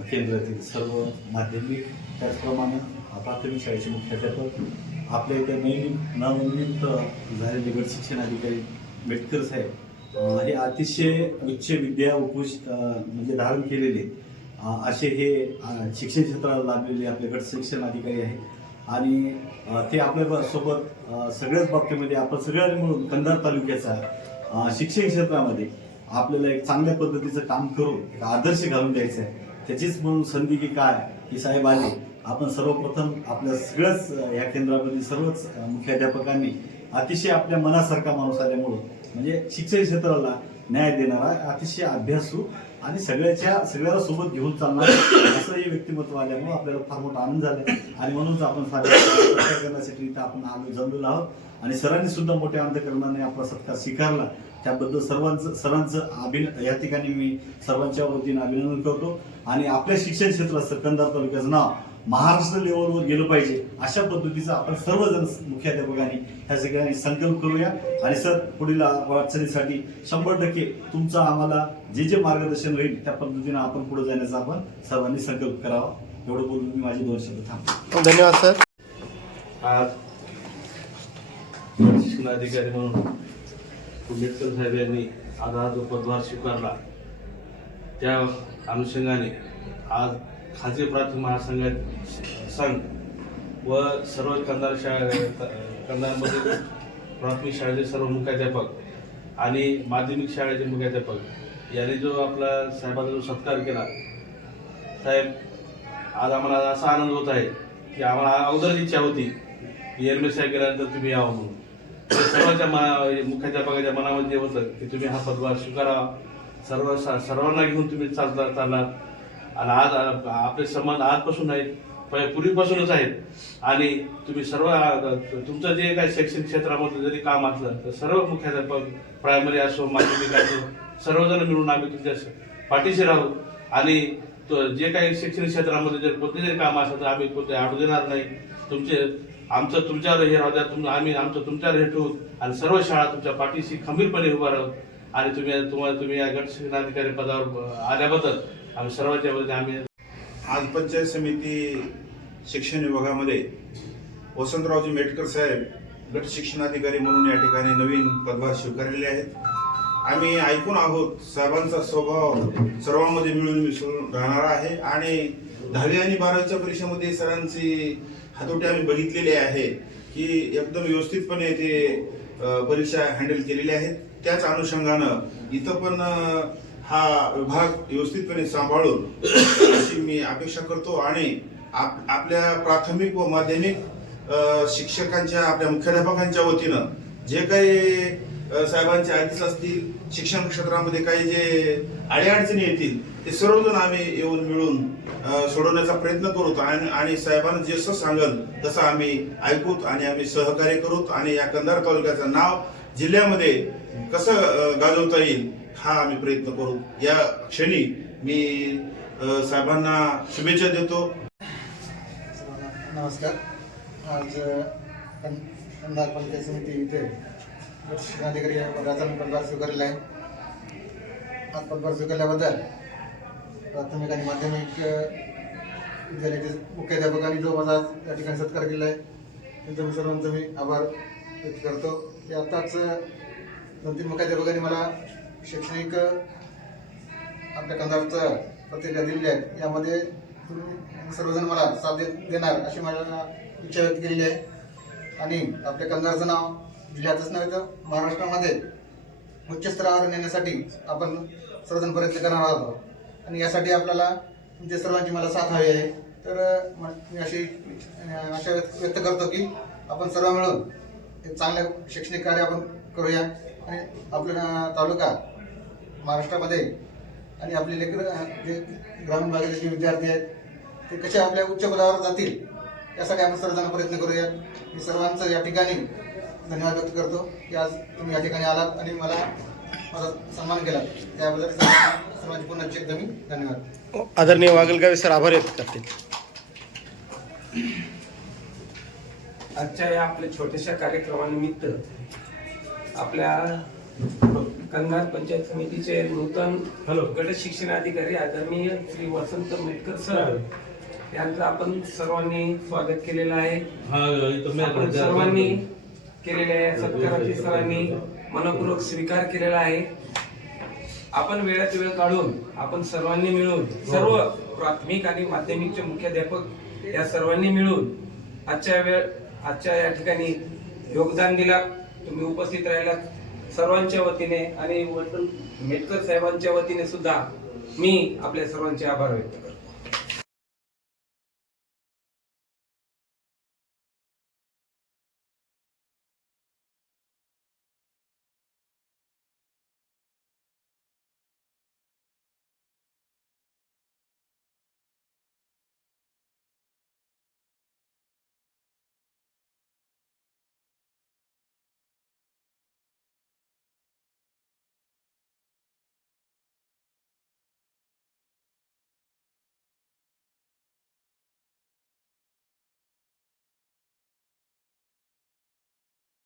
केंद्रातील सर्व माध्यमिक त्याचप्रमाणे प्राथमिक शाळेचे मुख्याध्यापक आपल्या इथे नवीन नवनियुक्त झालेले गट शिक्षण अधिकारी मेटकर साहेब हे अतिशय उच्च विद्या उपोष म्हणजे धारण केलेले असे हे शिक्षण क्षेत्राला लाभलेले आपले गट शिक्षण अधिकारी आहे आणि ते आपल्यासोबत सगळ्याच बाबतीमध्ये आपण सगळ्यांनी मिळून कंधार तालुक्याचा शिक्षण क्षेत्रामध्ये आपल्याला एक चांगल्या पद्धतीचं काम करून एक आदर्श घालून द्यायचा आहे. त्याचीच म्हणून संधी की काय की साहेब आले. आपण सर्वप्रथम आपल्या सगळ्याच या केंद्रामध्ये सर्वच मुख्याध्यापकांनी अतिशय आपल्या मनासारखा माणूस आल्यामुळं म्हणजे शिक्षण क्षेत्राला न्याय देणारा अतिशय अभ्यासू आणि सगळ्याच्या सगळ्याला सोबत घेऊन चालणार. असं हे व्यक्तिमत्व आल्यामुळे आपल्याला फार मोठा आनंद झाला आणि म्हणूनच आपण सारे करण्यासाठी इथं आपण आलो जमलेलो आहोत. आणि सरांनी सुद्धा मोठ्या अंतकरणाने आपला सत्कार स्वीकारला. त्याबद्दल सर्वांचं सरांचं अभिन या ठिकाणी मी सर्वांच्या वतीने अभिनंदन करतो. आणि आपल्या शिक्षण क्षेत्रात सकंदार तालुक्याचं नाव महाराष्ट्र लेवलवर गेलं पाहिजे अशा पद्धतीचं आपण सर्वजण मुख्याध्यापकांनी ह्या सगळ्यांनी संकल्प करूया. आणि सर पुढील वाटचालीसाठी शंभर टक्के तुमचं आम्हाला जे जे मार्गदर्शन होईल त्या पद्धतीनं आपण पुढे जाण्याचा आपण सर्वांनी संकल्प करावा. एवढं बोलून मी माझे दोन शब्द थांबतो धन्यवाद सर. आज शिक्षणाधिकारी म्हणून पुंडेटकर साहेब यांनी आज हा जो पदभार स्वीकारला त्या अनुषंगाने आज खाजगी प्राथमिक महासंघात संघ व सर्व कंधार शाळा कंदारमध्ये प्राथमिक शाळेचे सर्व मुख्याध्यापक आणि माध्यमिक शाळेचे मुख्याध्यापक यांनी जो आपला साहेबांचा जो सत्कार केला साहेब आज आम्हाला असा आनंद होत आहे की आम्हाला अगोदर इच्छा होती की एम. एस. गेल्यानंतर तुम्ही यावं म्हणून. सर्वांच्या मना मुख्याध्यापकाच्या मनामध्ये होतं की तुम्ही हा पदभार स्वीकारावा. सर्व सर्वांना घेऊन तुम्ही चालता चालणार. आणि आज आपले संबंध आजपासून आहेत पूर्वीपासूनच आहेत. आणि तुम्ही सर्व तुमचं जे काही शैक्षणिक क्षेत्रामध्ये जरी काम असलं तर सर्व मुख्याध्यापक प्रायमरी असो माध्यमिक असो सर्वजण मिळून आम्ही तुमच्या पाठीशी राहू. आणि जे काही शैक्षणिक क्षेत्रामध्ये जर कोणते जरी काम असेल तर आम्ही कोणते आडू देणार नाही. तुमचे आमचं तुमच्यावर हे राहू द्या तुम आम्ही आमचं तुमच्यावर हे ठेवू. आणि सर्व शाळा तुमच्या पाठीशी खंबीरपणे उभा राहू. आणि तुम्ही तुम्हाला तुम्ही या गट शिक्षणाधिकारी पदावर आल्याबद्दल आम्ही सर्वांच्या वतीने आम्ही आज पंचायत समिती शिक्षण विभागामध्ये वसंतरावजी मेटकर साहेब गट शिक्षणाधिकारी म्हणून या ठिकाणी नवीन पदभार स्वीकारलेले आहेत. आम्ही ऐकून आहोत साहेबांचा स्वभाव सर्वांमध्ये मिळून मिसळून राहणारा आहे आणि दहावी आणि बारावीच्या परीक्षेमध्ये सरांची हातोटी आम्ही बघितलेली आहे की एकदम व्यवस्थितपणे ते परीक्षा हँडल केलेल्या आहेत. त्याच अनुषंगानं इथं पण हा विभाग व्यवस्थितपणे सांभाळून अशी मी अपेक्षा करतो आणि आप आपल्या प्राथमिक व माध्यमिक शिक्षकांच्या आपल्या मुख्याध्यापकांच्या वतीनं जे काही साहेबांचे आदेश असतील शिक्षण क्षेत्रामध्ये काही जे अडीअडचणी येतील ते सर्वजण आम्ही येऊन मिळून सोडवण्याचा प्रयत्न करू आणि आणि साहेबांना जसं सांगल तसं आम्ही ऐकूत आणि आम्ही सहकार्य करूत आणि या कंधार तालुक्याचं नाव जिल्ह्यामध्ये कसं गाजवता येईल हा आम्ही प्रयत्न करू. या क्षणी मी साहेबांना शुभेच्छा देतो. नमस्कार. आज कं- पंचायत समिती इथे शिक्षणाधिकारी पदाचा मी पदभार स्वीकारलेला आहे. आज पदभार स्वीकारल्याबद्दल प्राथमिक आणि माध्यमिक विद्यालयाचे मुख्याध्यापकांनी जो माझा या ठिकाणी सत्कार केला आहे त्यांचा मी सर्वांचा मी आभार व्यक्त करतो. की आत्ताच दोन तीन मुख्याध्यापकांनी मला शैक्षणिक आपल्या कंधारचं पत्रिका दिलेली आहेत यामध्ये तुम्ही सर्वजण मला साथ देणार अशी माझ्या इच्छा व्यक्त केलेली आहे. आणि आपल्या कंधारचं नाव जिल्ह्यातच नव्हे तर महाराष्ट्रामध्ये उच्च स्तरावर नेण्यासाठी आपण सर्वजण प्रयत्न करणार आहोत. आणि यासाठी आपल्याला तुमच्या सर्वांची मला साथ हवी आहे. तर मी अशी अ, आशा व्यक्त व्यक्त करतो की आपण सर्व मिळून एक चांगलं शैक्षणिक कार्य आपण करूया. आणि आपला तालुका महाराष्ट्रामध्ये. आणि आपले लेकर जे ग्रामीण भागातील जे विद्यार्थी आहेत ते कसे आपल्या उच्च पदावर जातील यासाठी आपण सर्वजण प्रयत्न करूया मी सर्वांचं या ठिकाणी धन्यवाद व्यक्त करतो की आज तुम्ही या ठिकाणी आलात आणि मला माझा सन्मान केला त्याबद्दल सर्वांचे पुन्हा मी धन्यवाद. आदरणीय वागलगावे सर आभार व्यक्त करतील आजच्या या आपल्या छोट्याशा कार्यक्रमानिमित्त आपल्या कंधार पंचायत समितीचे नूतन हॅलो. गट शिक्षण अधिकारी आदरणीय श्री वसंत मेटकर सर. यांचं आपण सर्वांनी स्वागत केलेलं आहे. हा आपण सर्वांनी केलेल्या या सत्काराची सरांनी मनपूर्वक स्वीकार केलेला आहे. आपण वेळात वेळ काढून आपण सर्वांनी मिळून सर्व प्राथमिक आणि माध्यमिकचे मुख्याध्यापक या सर्वांनी मिळून आजच्या वेळ आजच्या या ठिकाणी योगदान दिला. तुम्ही उपस्थित राहिलात. सर्वांच्या वतीने आणि मेटकर साहेबांच्या वतीने सुद्धा मी आपल्या सर्वांचे आभार व्यक्त करतो.